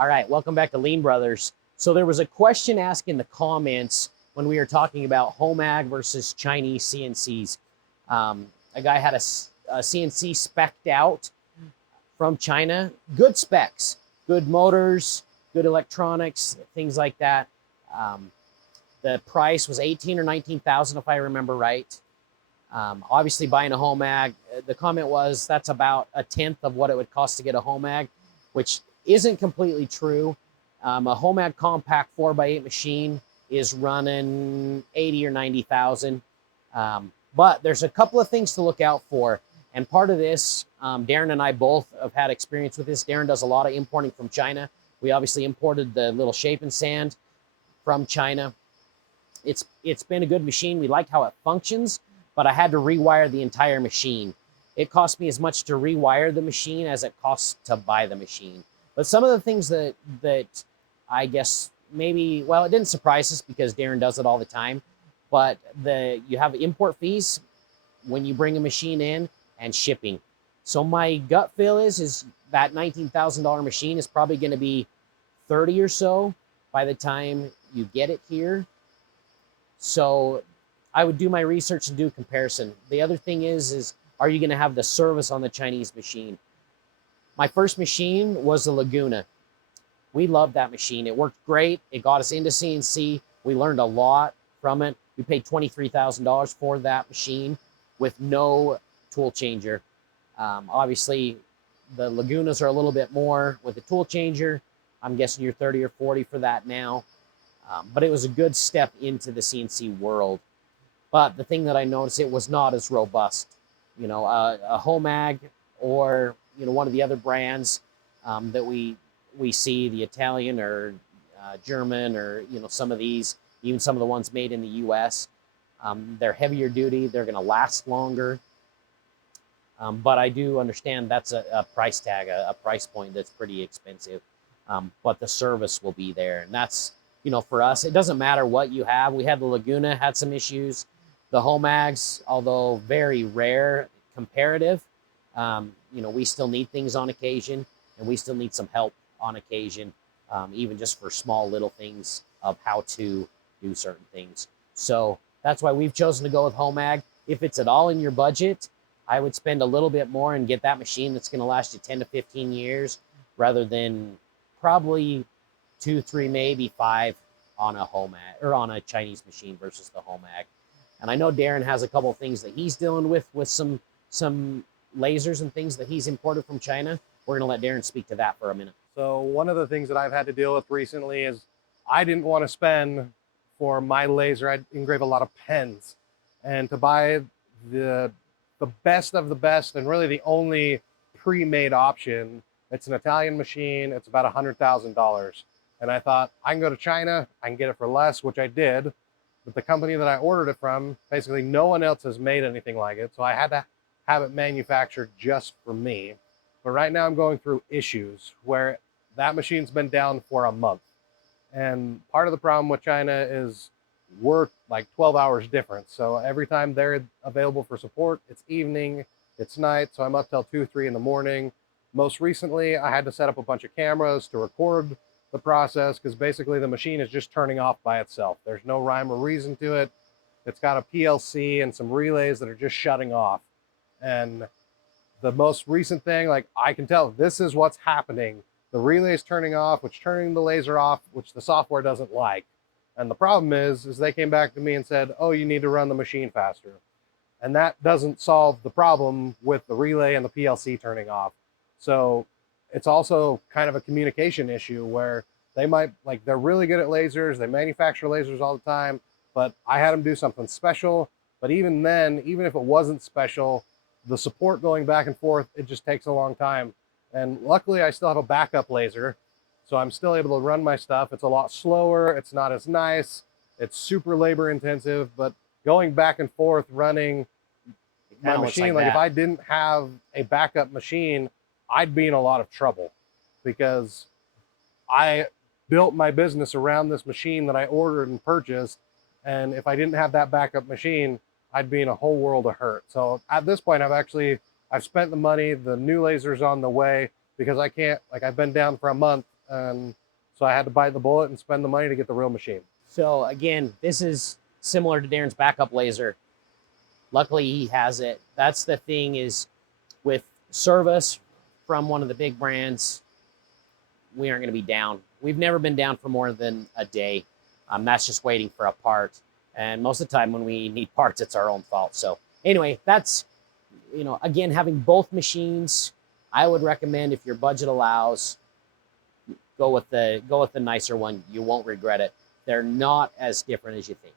All right, welcome back to Lean Brothers. So there was a question asked in the comments when we were talking about HOMAG versus Chinese CNCs. A guy had a CNC spec'd out from China, good specs, good motors, good electronics, things like that. The price was 18 or 19,000 if I remember right. Obviously buying a HOMAG, the comment was that's about a tenth of what it would cost to get a HOMAG, which isn't completely true. A HOMAG compact 4x8 machine is running 80 or 90,000. But there's a couple of things to look out for. And part of this, Darren and I both have had experience with this. Darren does a lot of importing from China. We obviously imported the little shape and sand from China. It's been a good machine. We like how it functions, but I had to rewire the entire machine. It cost me as much to rewire the machine as it costs to buy the machine. But some of the things that I guess maybe, well, it didn't surprise us because Darren does it all the time, but you have import fees when you bring a machine in and shipping. So my gut feel is that $19,000 machine is probably going to be 30 or so by the time you get it here. So I would do my research and do a comparison. The other thing is are you going to have the service on the Chinese machine? My first machine was the Laguna. We loved that machine. It worked great. It got us into CNC. We learned a lot from it. We paid $23,000 for that machine with no tool changer. Obviously, the Lagunas are a little bit more with the tool changer. I'm guessing you're 30 or 40 for that now. But it was a good step into the CNC world. But the thing that I noticed, it was not as robust. You know, a HOMAG or, you know, one of the other brands that we see, the Italian or German or, you know, some of these, even some of the ones made in the US, they're heavier duty, they're going to last longer. But I do understand that's a price tag, a price point that's pretty expensive. But the service will be there. And that's, you know, for us, it doesn't matter what you have. We had the Laguna, had some issues. The HOMAGs, although very rare, comparative, you know, we still need things on occasion, and we still need some help on occasion, even just for small little things of how to do certain things. So that's why we've chosen to go with HOMAG. If it's at all in your budget, I would spend a little bit more and get that machine that's going to last you 10 to 15 years rather than probably 2, 3, maybe 5 on a HOMAG or on a Chinese machine versus the HOMAG. And I know Darren has a couple of things that he's dealing with some lasers and things that he's imported from China. We're going to let Darren speak to that for a minute. So one of the things that I've had to deal with recently is I didn't want to spend for my laser. I engrave a lot of pens, and to buy the best of the best and really the only pre-made option, it's an Italian machine. It's about $100,000. And I thought I can go to China, I can get it for less, which I did. But the company that I ordered it from, basically no one else has made anything like it. So I had to have it manufactured just for me. But right now I'm going through issues where that machine's been down for a month. And part of the problem with China is we're like 12 hours difference. So every time they're available for support, it's evening, it's night. So I'm up till 2, 3 in the morning. Most recently, I had to set up a bunch of cameras to record the process because basically the machine is just turning off by itself. There's no rhyme or reason to it. It's got a PLC and some relays that are just shutting off. And the most recent thing, like I can tell this is what's happening. The relay is turning off, which turning the laser off, which the software doesn't like. And the problem is they came back to me and said, oh, you need to run the machine faster. And that doesn't solve the problem with the relay and the PLC turning off. So it's also kind of a communication issue where they might, like, they're really good at lasers. They manufacture lasers all the time, but I had them do something special. But even then, even if it wasn't special, the support going back and forth, it just takes a long time. And luckily I still have a backup laser, so I'm still able to run my stuff. It's a lot slower. It's not as nice. It's super labor intensive, but going back and forth running my machine, like if I didn't have a backup machine, I'd be in a lot of trouble because I built my business around this machine that I ordered and purchased. And if I didn't have that backup machine, I'd be in a whole world of hurt. So at this point, I've spent the money, the new laser's on the way because I can't, like I've been down for a month And so I had to bite the bullet and spend the money to get the real machine. So again, this is similar to Darren's backup laser. Luckily he has it. That's the thing, is with service from one of the big brands, we aren't going to be down. We've never been down for more than a day. That's just waiting for a part. And most of the time when we need parts, it's our own fault. So anyway, that's, you know, again, having both machines, I would recommend, if your budget allows, go with the nicer one. You won't regret it. They're not as different as you think.